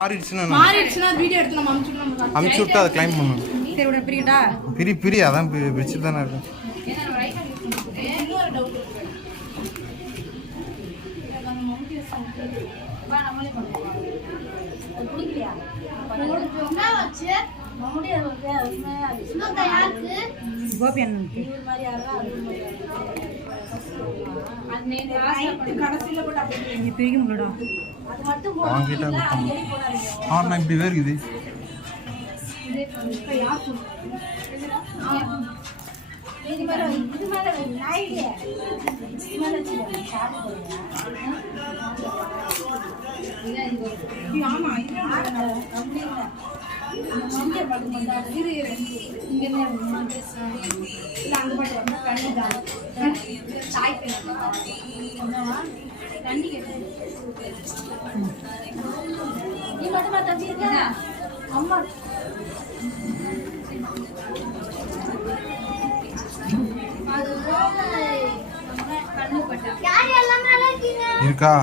மாறிடுச்சுனா video எடுத்து நம்ம அனுப்பிச்சு விட்டா அதை க்ளைம் பண்ணணும். சரி விட பிரிடா பிரி அதான் பிரிச்சு தானே இருக்கு. இப்படி வேறுக்குது இருக்கா?